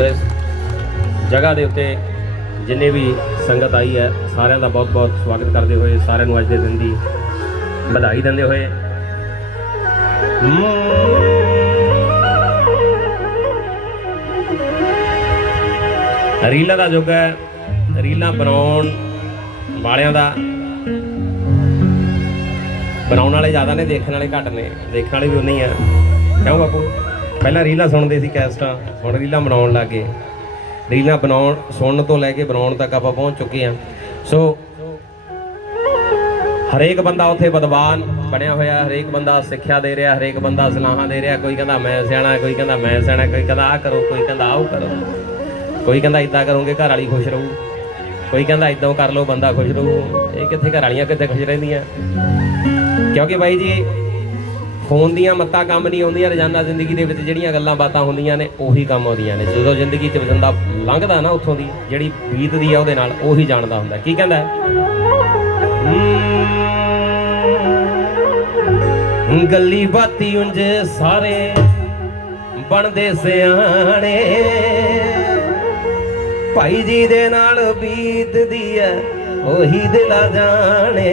ਇਸ ਜਗ੍ਹਾ ਦੇ ਉੱਤੇ ਜਿੰਨੇ ਵੀ ਸੰਗਤ ਆਈ ਹੈ, ਸਾਰਿਆਂ ਦਾ ਬਹੁਤ-ਬਹੁਤ ਸਵਾਗਤ ਕਰਦੇ ਹੋਏ, ਸਾਰਿਆਂ ਨੂੰ ਅੱਜ ਦੇ ਦਿਨ ਦੀ ਵਧਾਈ ਦਿੰਦੇ ਹੋਏ। ਰੀਲਾਂ ਦਾ ਯੁੱਗ ਹੈ, ਰੀਲਾਂ ਬਣਾਉਣ ਵਾਲਿਆਂ ਦਾ ਬਣਾਉਣ ਵਾਲੇ ਜ਼ਿਆਦਾ ਨੇ, ਦੇਖਣ ਵਾਲੇ ਘੱਟ ਨੇ, ਦੇਖਣ ਵਾਲੇ ਵੀ ਉਨੇ ਹੀ ਆ। ਕਿਉਂ ਬਾਪੂ? ਪਹਿਲਾਂ ਰੀਲਾਂ ਸੁਣਦੇ ਸੀ ਕੈਸਟਾਂ ਹੁਣ ਰੀਲਾਂ ਬਣਾਉਣ ਲੱਗੇ ਰੀਲਾਂ ਬਣਾਉਣ, ਸੁਣਨ ਤੋਂ ਲੈ ਕੇ ਬਣਾਉਣ ਤੱਕ ਆਪਾਂ ਪਹੁੰਚ ਚੁੱਕੇ ਹਾਂ। ਸੋ ਹਰੇਕ ਬੰਦਾ ਉੱਥੇ ਵਿਦਵਾਨ ਬਣਿਆ ਹੋਇਆ, ਹਰੇਕ ਬੰਦਾ ਸਿੱਖਿਆ ਦੇ ਰਿਹਾ, ਹਰੇਕ ਬੰਦਾ ਸਲਾਹਾਂ ਦੇ ਰਿਹਾ। ਕੋਈ ਕਹਿੰਦਾ ਮੈਂ ਸਿਆਣਾ, ਕੋਈ ਕਹਿੰਦਾ ਮੈਂ ਸਿਆਣਾ, ਕੋਈ ਕਹਿੰਦਾ ਆਹ ਕਰੋ, ਕੋਈ ਕਹਿੰਦਾ ਆਹ ਕਰੋ। ਕੋਈ ਕਹਿੰਦਾ ਇਦਾਂ ਕਰੋਗੇ, ਘਰ ਵਾਲੀ ਖੁਸ਼ ਰਹੂ। ਕੋਈ ਕਹਿੰਦਾ ਇਦਾਂ ਕਰ ਲਓ, ਬੰਦਾ ਖੁਸ਼ ਰਹੂ। ਇਹ ਕਿੱਥੇ ਘਰ ਵਾਲੀਆਂ ਕਿੱਥੇ ਖੁਸ਼ ਰਹਿੰਦੀਆਂ? ਕਿਉਂਕਿ ਬਾਈ ਜੀ ਫੋਨ ਦੀਆਂ ਮੱਤਾਂ ਕੰਮ ਨਹੀਂ ਆਉਂਦੀਆਂ, ਰੋਜ਼ਾਨਾ ਜ਼ਿੰਦਗੀ ਦੇ ਵਿੱਚ ਜਿਹੜੀਆਂ ਗੱਲਾਂ ਬਾਤਾਂ ਹੁੰਦੀਆਂ ਨੇ, ਉਹੀ ਕੰਮ ਆਉਂਦੀਆਂ ਨੇ। ਜਦੋਂ ਜ਼ਿੰਦਗੀ 'ਚ ਬੰਦਾ ਲੰਘਦਾ ਨਾ ਉੱਥੋਂ ਦੀ, ਜਿਹੜੀ ਬੀਤਦੀ ਆ ਉਹਦੇ ਨਾਲ, ਉਹੀ ਜਾਣਦਾ ਹੁੰਦਾ। ਕੀ ਕਹਿੰਦਾ? ਗੱਲੀ ਬਾਤੀ ਉਂਝ ਸਾਰੇ ਬਣਦੇ ਸਿਆਣੇ। ਭਾਈ ਜੀ ਦੇ ਨਾਲ ਬੀਤਦੀ ਐ, ਉਹੀ ਦਿਲਾ ਜਾਣੇ।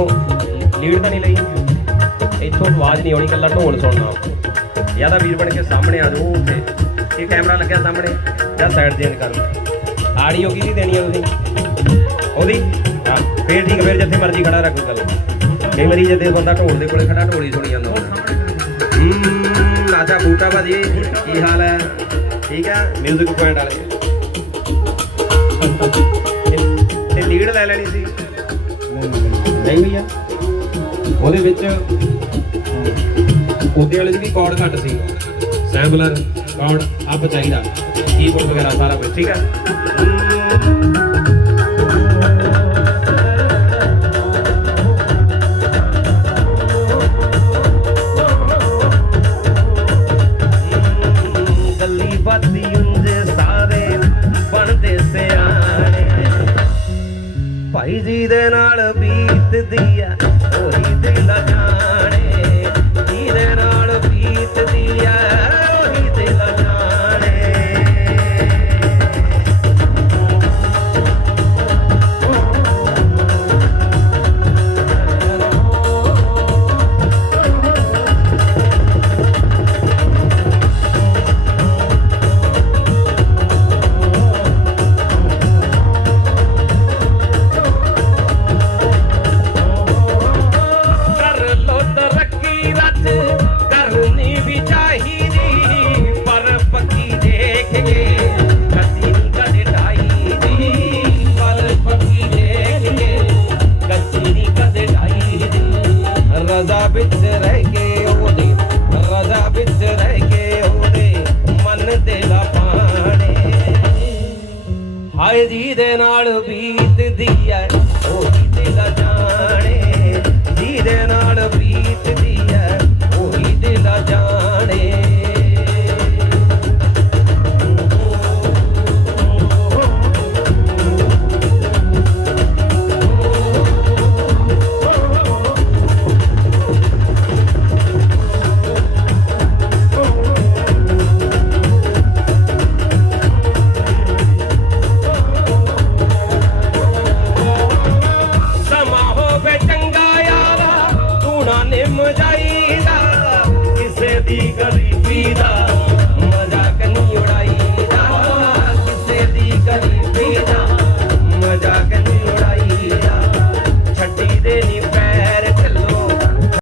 ਤੁਸੀਂ ਲੀਡ ਤਾਂ ਨਹੀਂ ਲਈ। ਇੱਥੋਂ ਆਵਾਜ਼ ਨਹੀਂ ਆਉਣੀ ਕੱਲਾ ਢੋਲ ਸੁਣਨਾ। ਜਾਂ ਤਾਂ ਵੀਰ ਬਣ ਕੇ ਸਾਹਮਣੇ ਆ ਜਾਓ ਉੱਥੇ। ਇਹ ਕੈਮਰਾ ਲੱਗਿਆ ਸਾਹਮਣੇ, ਜਾਂ ਸਾਈਡ ਚੇਂਜ ਕਰ ਲਓ। ਆਡੀਓ ਕਿਹਦੀ ਦੇਣੀ ਆ ਤੁਸੀਂ। ਉਹਦੀ? ਹਾਂ, ਫੇਰ ਠੀਕ ਫੇਰ ਜਿੱਥੇ ਮਰਜ਼ੀ ਖੜਾ ਰੱਖੋ ਗੱਲ। ਕਈ ਵਾਰੀ ਜਦ ਬੰਦਾ ਢੋਲ ਦੇ ਕੋਲੇ ਖੜਾ, ਢੋਲ ਹੀ ਸੁਣੀ ਜਾਂਦਾ ਹੁੰਦਾ। ਹੂੰ, ਆਜਾ ਬੂਟਾ ਭਾਜੀ, ਕੀ ਹਾਲ ਹੈ? ਠੀਕ ਹੈ? ਮਿਊਜ਼ਿਕ ਪੁਆਇੰਟ ਵਾਲੇ। ਤੇ ਲੀਡ ਲੈ ਲੈਣੀ ਸੀ। ਨਹੀਂ ਵੀ ਆ। ਉਹਦੇ ਵਿੱਚ ਉਹਦੇ ਵਾਲੇ 'ਚ ਵੀ ਕੋਡ ਘੱਟ ਸੀ। ਸੈਂਪਲਰ ਕੋਡ ਅਪ ਚਾਹੀਦਾ। ਕੀਬੋਰਡ ਵਗੈਰਾ ਸਾਰਾ ਕੁਝ ਠੀਕ ਹੈ ਜੀ ਦੇ ਨਾਲ ਬੀਤਦੀ ਆ ਉਹੀ ਰਜ਼ਾ ਵਿੱਚ ਰਹਿ ਕੇ ਉਹਦੇ ਰਜ਼ਾ ਵਿੱਚ ਰਹਿ ਕੇ ਉਹਦੇ ਮਨ ਦੇ ਲਾ ਪਾਣੇ। ਹਾਏ ਜੀ ਦੇ ਨਾਲ ਬੀਤਦੀ ਐ, ਉਹੀ ਦਿਲ ਜਾਣੇ। ਜੀ ਦੇ ਨਾਲ ਬੀਤਦੀ ਐ ਯਾਰਾ ਜਾਈਦਾ ਕਿਸੇ ਦੀ ਗਰੀਬੀ ਦਾ